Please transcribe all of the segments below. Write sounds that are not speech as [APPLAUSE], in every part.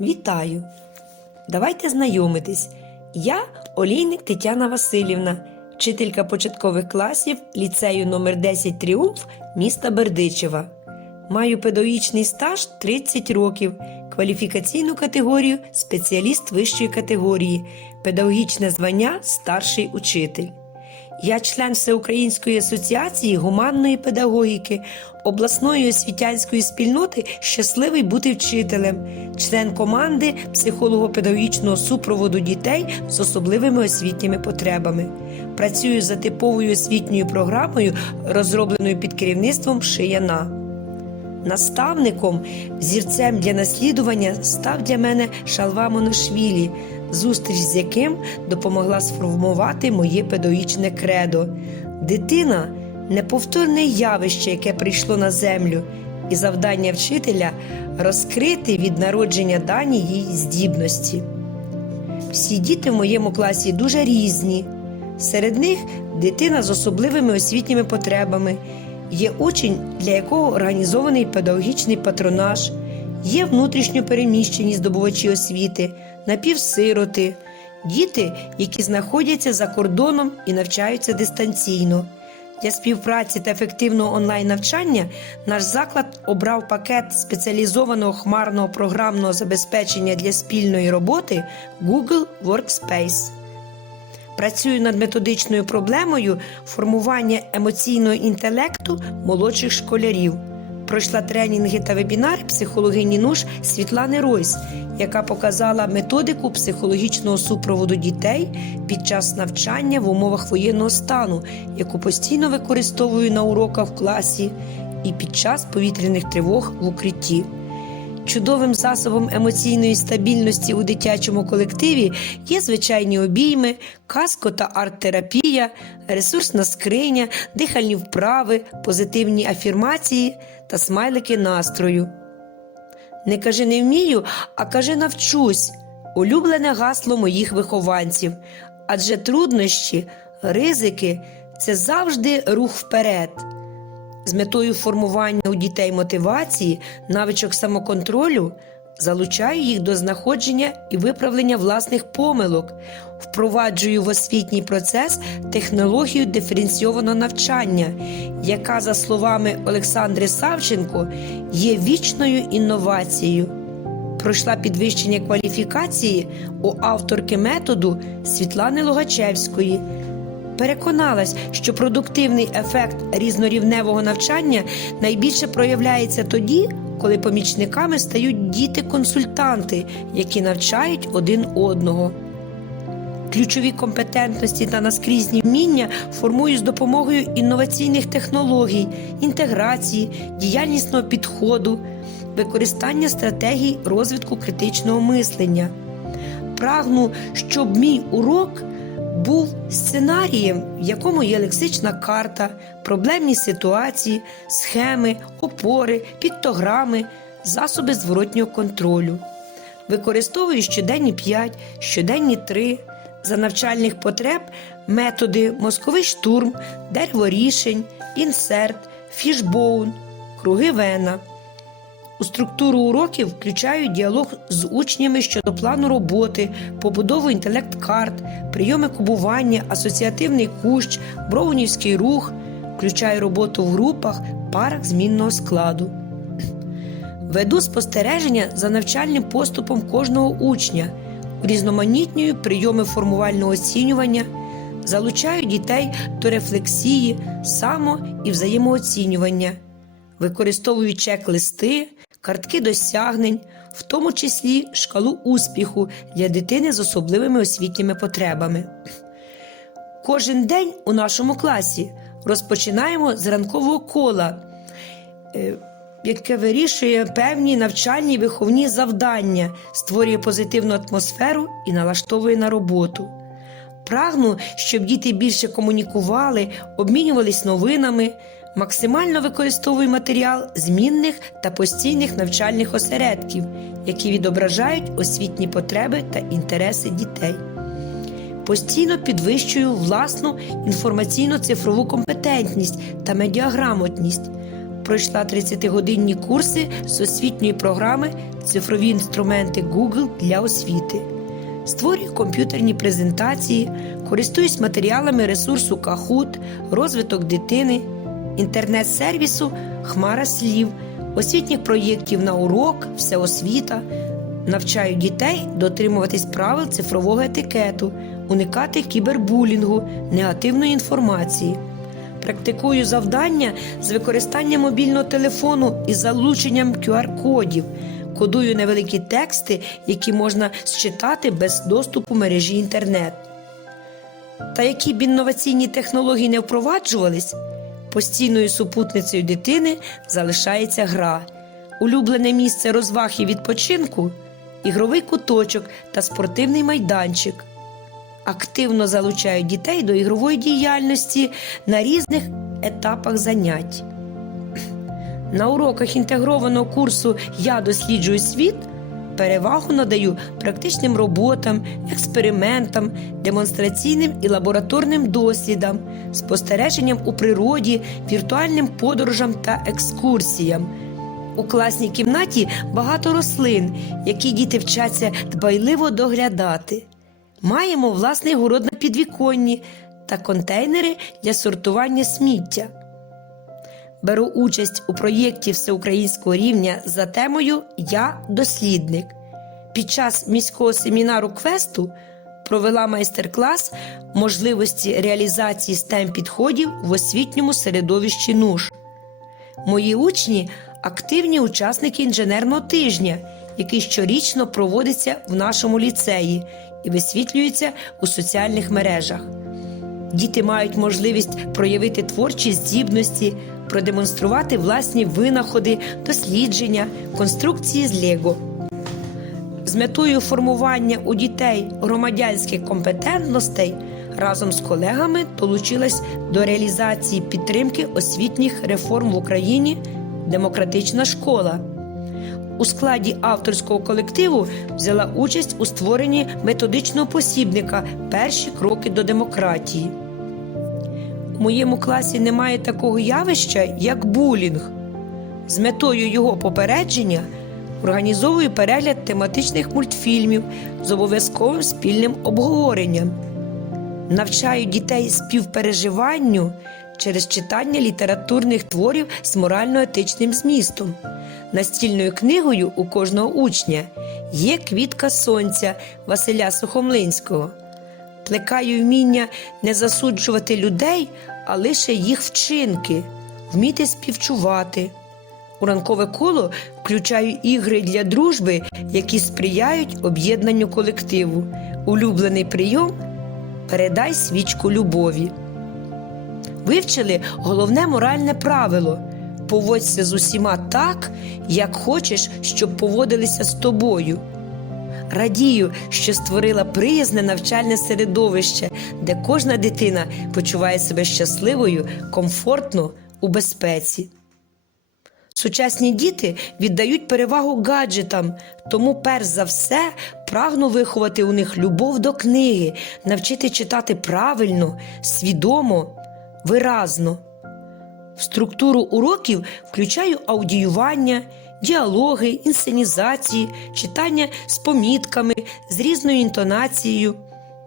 Вітаю! Давайте знайомитись. Я Олійник Тетяна Васильівна, вчителька початкових класів ліцею номер 10 Тріумф міста Бердичева. Маю педагогічний стаж 30 років, кваліфікаційну категорію спеціаліст вищої категорії, педагогічне звання старший учитель. Я член Всеукраїнської асоціації гуманної педагогіки, обласної освітянської спільноти Щасливий бути вчителем, член команди психолого-педагогічного супроводу дітей з особливими освітніми потребами. Працюю за типовою освітньою програмою, розробленою під керівництвом Шияна. Наставником, зірцем для наслідування став для мене Шалва Моношвілі, зустріч з яким допомогла сформувати моє педагогічне кредо. Дитина неповторне явище, яке прийшло на землю, і завдання вчителя розкрити від народження дані їй здібності. Всі діти в моєму класі дуже різні. Серед них дитина з особливими освітніми потребами, є учень, для якого організований педагогічний патронаж, є внутрішньо переміщені здобувачі освіти, напівсироти, діти, які знаходяться за кордоном і навчаються дистанційно. Для співпраці та ефективного онлайн-навчання наш заклад обрав пакет спеціалізованого хмарного програмного забезпечення для спільної роботи Google Workspace. Працюю над методичною проблемою формування емоційного інтелекту молодших школярів. Пройшла тренінги та вебінари психологині НУШ Світлани Ройс, яка показала методику психологічного супроводу дітей під час навчання в умовах воєнного стану, яку постійно використовую на уроках в класі і під час повітряних тривог в укритті. Чудовим засобом емоційної стабільності у дитячому колективі є звичайні обійми, казко та арт-терапія, ресурсна скриня, дихальні вправи, позитивні афірмації та смайлики настрою. Не кажи не вмію, а кажи навчусь улюблене гасло моїх вихованців. Адже труднощі, ризики це завжди рух вперед. З метою формування у дітей мотивації, навичок самоконтролю, залучаю їх до знаходження і виправлення власних помилок, впроваджую в освітній процес технологію диференційованого навчання, яка, за словами Олександри Савченко, є вічною інновацією. Пройшла підвищення кваліфікації у авторки методу Світлани Логачевської. Переконалась, що продуктивний ефект різнорівневого навчання найбільше проявляється тоді, коли помічниками стають діти-консультанти, які навчають один одного. Ключові компетентності та наскрізні вміння формую з допомогою інноваційних технологій, інтеграції, діяльнісного підходу, використання стратегій розвитку критичного мислення. Прагну, щоб мій урок був сценарієм, в якому є лексична карта, проблемні ситуації, схеми, опори, піктограми, засоби зворотнього контролю. Використовую щоденні 5, щоденні 3, за навчальних потреб методи мозковий штурм, дерево рішень, інсерт, фішбоун, круги вена. У структуру уроків включаю діалог з учнями щодо плану роботи, побудову інтелект-карт, прийоми кубування, асоціативний кущ, броунівський рух, включаю роботу в групах, парах змінного складу. Веду спостереження за навчальним поступом кожного учня, урізноманітнюю прийоми формувального оцінювання, залучаю дітей до рефлексії, само і взаємооцінювання, використовую чек-листи, картки досягнень, в тому числі шкалу успіху для дитини з особливими освітніми потребами. Кожен день у нашому класі розпочинаємо з ранкового кола, е, яке вирішує певні навчальні і виховні завдання, створює позитивну атмосферу і налаштовує на роботу. Прагну, щоб діти більше комунікували, обмінювались новинами, максимально використовую матеріал змінних та постійних навчальних осередків, які відображають освітні потреби та інтереси дітей. Постійно підвищую власну інформаційно-цифрову компетентність та медіаграмотність. пройшла 30-годинні курси з освітньої програми Цифрові інструменти Google для освіти. Створюю комп'ютерні презентації, користуюсь матеріалами ресурсу Kahoot, розвиток дитини, інтернет-сервісу Хмара слів, освітніх проєктів на урок, всеосвіта. Навчаю дітей дотримуватись правил цифрового етикету, уникати кібербулінгу, негативної інформації. Практикую завдання з використанням мобільного телефону із залученням QR-кодів. Кодую невеликі тексти, які можна считати без доступу мережі інтернет. Та які б інноваційні технології не впроваджувались, постійною супутницею дитини залишається гра, улюблене місце розваг і відпочинку, ігровий куточок та спортивний майданчик. Активно залучаю дітей до ігрової діяльності на різних етапах занять. [CLEARS THROAT] На уроках інтегрованого курсу Я досліджую світ перевагу надаю практичним роботам, експериментам, демонстраційним і лабораторним дослідам, спостереженням у природі, віртуальним подорожам та екскурсіям. У класній кімнаті багато рослин, які діти вчаться дбайливо доглядати. Маємо власний город на підвіконні та контейнери для сортування сміття. Беру участь у проєкті всеукраїнського рівня за темою Я дослідник. Під час міського семінару квесту провела майстер-клас можливості реалізації stem підходів в освітньому середовищі НУШ. Мої учні активні учасники інженерного тижня, який щорічно проводиться в нашому ліцеї і висвітлюється у соціальних мережах. Діти мають можливість проявити творчі здібності, продемонструвати власні винаходи, дослідження, конструкції з Лего. З метою формування у дітей громадянських компетентностей разом з колегами долучилась до реалізації підтримки освітніх реформ в Україні Демократична школа. У складі авторського колективу взяла участь у створенні методичного посібника Перші кроки до демократії. У моєму класі немає такого явища, як булінг. З метою його попередження організовую перегляд тематичних мультфільмів з обов'язковим спільним обговоренням. Навчаю дітей співпереживанню через читання літературних творів з морально-етичним змістом. Настільною книгою у кожного учня є квітка сонця Василя Сухомлинського. Плекаю вміння не засуджувати людей, а лише їх вчинки, вміти співчувати. У ранкове коло включаю ігри для дружби, які сприяють об'єднанню колективу. Улюблений прийом передай свічку любові. Вивчили головне моральне правило поводься з усіма так, як хочеш, щоб поводилися з тобою. Радію, що створила приязне навчальне середовище, де кожна дитина почуває себе щасливою, комфортно у безпеці. Сучасні діти віддають перевагу гаджетам, тому перш за все прагну виховати у них любов до книги, навчити читати правильно, свідомо, виразно. В структуру уроків включаю аудіювання, діалоги, інсценізації, читання з помітками, з різною інтонацією.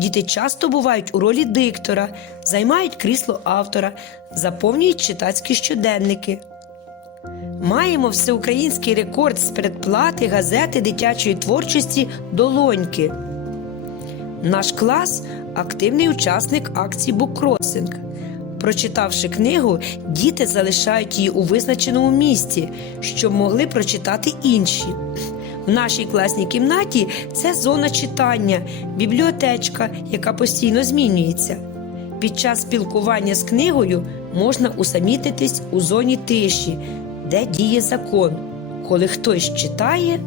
Діти часто бувають у ролі диктора, займають крісло автора, заповнюють читацькі щоденники. Маємо всеукраїнський рекорд з передплати газети дитячої творчості Долоньки. Наш клас активний учасник акції Буккросинг. Прочитавши книгу, діти залишають її у визначеному місці, щоб могли прочитати інші. В нашій класній кімнаті це зона читання, бібліотечка, яка постійно змінюється. Під час спілкування з книгою можна усамітитись у зоні тиші, де діє закон. Коли хтось читає,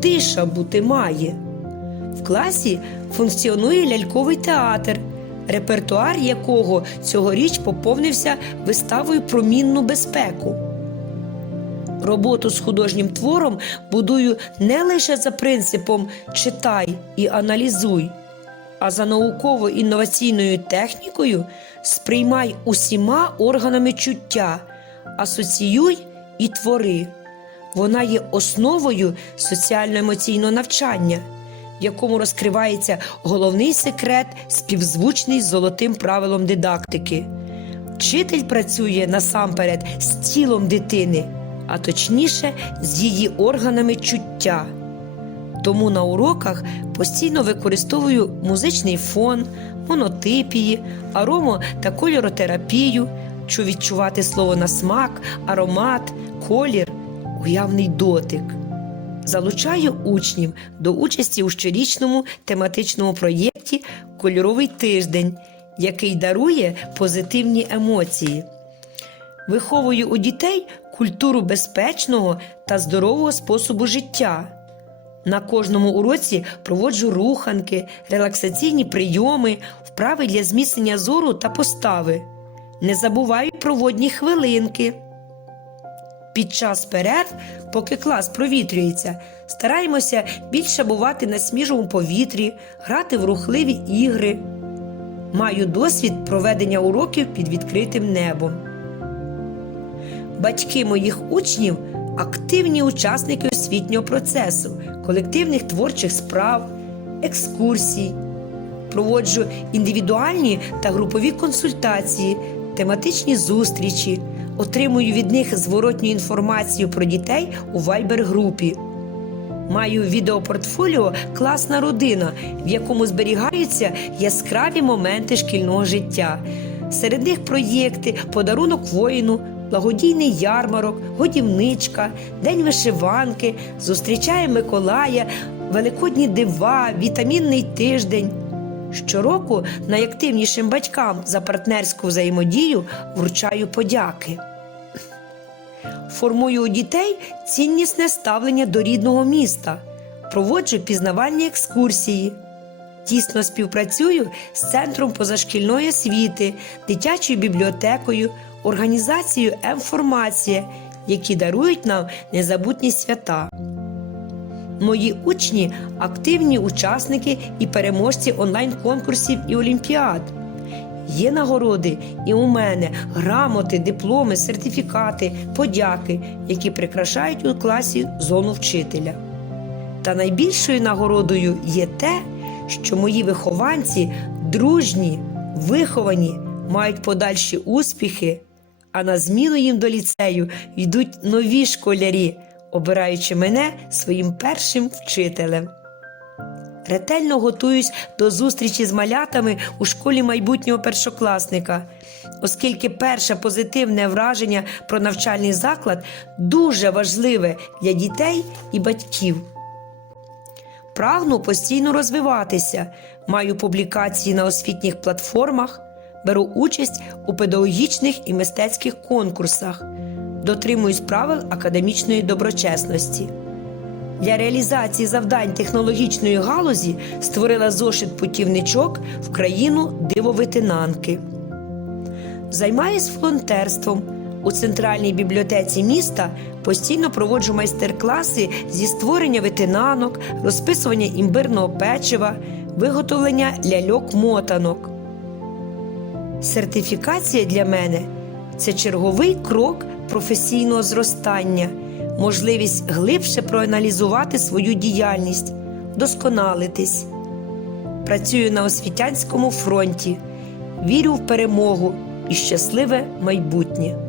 тиша бути має. В класі функціонує ляльковий театр, репертуар якого цьогоріч поповнився виставою про мінну безпеку. Роботу з художнім твором будую не лише за принципом читай і аналізуй, а за науково-інноваційною технікою сприймай усіма органами чуття, асоціюй і твори. Вона є основою соціально-емоційного навчання, в якому розкривається головний секрет, співзвучний з золотим правилом дидактики. Вчитель працює насамперед з тілом дитини, а точніше з її органами чуття. Тому на уроках постійно використовую музичний фон, монотипії, аромо та кольоротерапію, що відчувати слово на смак, аромат, колір, уявний дотик. Залучаю учнів до участі у щорічному тематичному проєкті Кольоровий тиждень, який дарує позитивні емоції. Виховую у дітей культуру безпечного та здорового способу життя. На кожному уроці проводжу руханки, релаксаційні прийоми, вправи для зміцнення зору та постави. Не забуваю про водні хвилинки. Під час перерв, поки клас провітрюється, стараємося більше бувати на свіжому повітрі, грати в рухливі ігри. Маю досвід проведення уроків під відкритим небом. Батьки моїх учнів активні учасники освітнього процесу, колективних творчих справ, екскурсій. Проводжу індивідуальні та групові консультації, тематичні зустрічі, отримую від них зворотню інформацію про дітей у Viber-групі. Маю відеопортфоліо Класна родина, в якому зберігаються яскраві моменти шкільного життя. Серед них проєкти, подарунок воїну, благодійний ярмарок, годівничка, День вишиванки, зустрічає Миколая, Великодні дива, вітамінний тиждень. Щороку найактивнішим батькам за партнерську взаємодію вручаю подяки. Формую у дітей ціннісне ставлення до рідного міста, проводжу пізнавальні екскурсії. Тісно співпрацюю з Центром позашкільної освіти, дитячою бібліотекою, організацією М-формація, які дарують нам незабутні свята. Мої учні активні учасники і переможці онлайн-конкурсів і олімпіад. Є нагороди і у мене грамоти, дипломи, сертифікати, подяки, які прикрашають у класі зону вчителя. Та найбільшою нагородою є те, що мої вихованці дружні, виховані, мають подальші успіхи, а на зміну їм до ліцею йдуть нові школярі, обираючи мене своїм першим вчителем. Ретельно готуюсь до зустрічі з малятами у школі майбутнього першокласника, оскільки перше позитивне враження про навчальний заклад дуже важливе для дітей і батьків. Прагну постійно розвиватися, маю публікації на освітніх платформах, беру участь у педагогічних і мистецьких конкурсах, дотримуюсь правил академічної доброчесності. Для реалізації завдань технологічної галузі створила зошит путівничок в країну дивовитинанки. Займаюсь волонтерством. У центральній бібліотеці міста постійно проводжу майстер-класи зі створення витинанок, розписування імбирного печива, виготовлення ляльок-мотанок. Сертифікація для мене це черговий крок професійного зростання, можливість глибше проаналізувати свою діяльність, досконалитись. Працюю на освітянському фронті, вірю в перемогу і щасливе майбутнє.